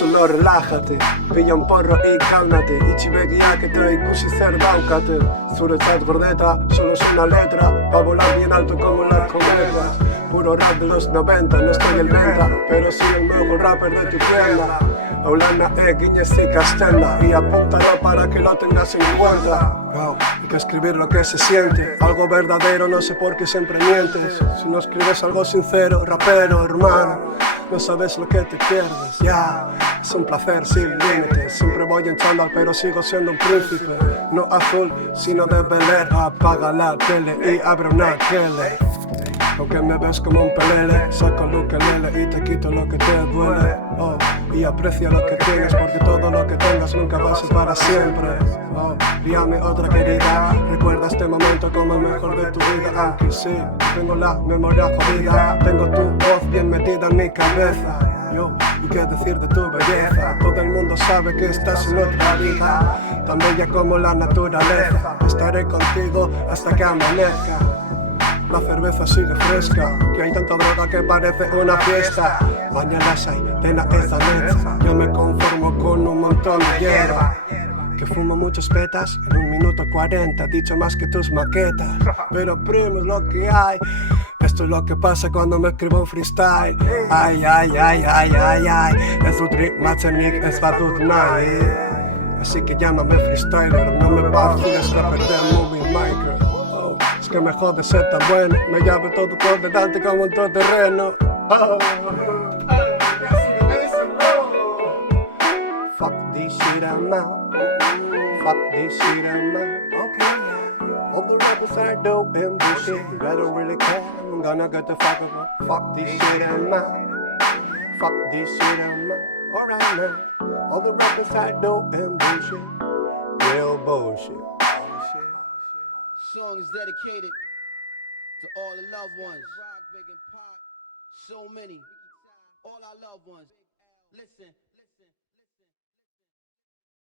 solo relájate. Pilla un porro y cálmate. Itxibegiak ikusi zer daukate. Zuretzat gordeta, solo es una letra, pa' volar bien alto como las cometas. Puro rap de los 90, no estoy en venta, pero soy el mejor rapper de tu tienda. Aulana Guiñez y Castenda, y apúntalo para que lo tengas en cuenta. Hay que escribir lo que se siente, algo verdadero, no sé por qué siempre mientes. Si no escribes algo sincero, rapero, hermano, no sabes lo que te pierdes, ya. Es un placer sin límites, siempre voy en chándal pero sigo siendo un príncipe. No azul, sino de Bel Air. Apaga la tele y abre una tele. Aunque me ves como un pelele, saco el ukelele y te quito lo que te duele. Y aprecia lo que tienes, porque todo lo que tengas nunca va a ser para siempre. Dígame otra querida, recuerda este momento como el mejor de tu vida. Aunque sí, tengo la memoria jodida, tengo tu voz bien metida en mi cabeza. ¿Y qué decir de tu belleza? Todo el mundo sabe que estás en otra liga, tan bella como la naturaleza. Estaré contigo hasta que amanezca. La cerveza sigue fresca, que hay tanta droga que parece una fiesta. Mañana hay cena esa leche, yo me conformo con un montón de hierba. Que fumo muchos petas en 1 minuto 40, dicho más que tus maquetas. Pero primo es lo que hay, esto es lo que pasa cuando me escribo un freestyle. Ay, ay, ay, ay, ay, ay, es utri machenik, es batut night. Así que llámame freestyler, no me vaciles a perder movie maker. Es que me jode ser tan bueno, me llave todo por delante como un todoterreno. Fuck this shit, I'm out. Fuck this shit, I'm out. Okay, yeah. All the rappers are dope and bullshit. I don't really care, I'm gonna get the fuck out. Fuck this shit, I'm out. Fuck this shit, I'm out. Alright now. All the rappers are dope and bullshit. Real bullshit. Song is dedicated to all the loved ones. So many. All our loved ones. Listen.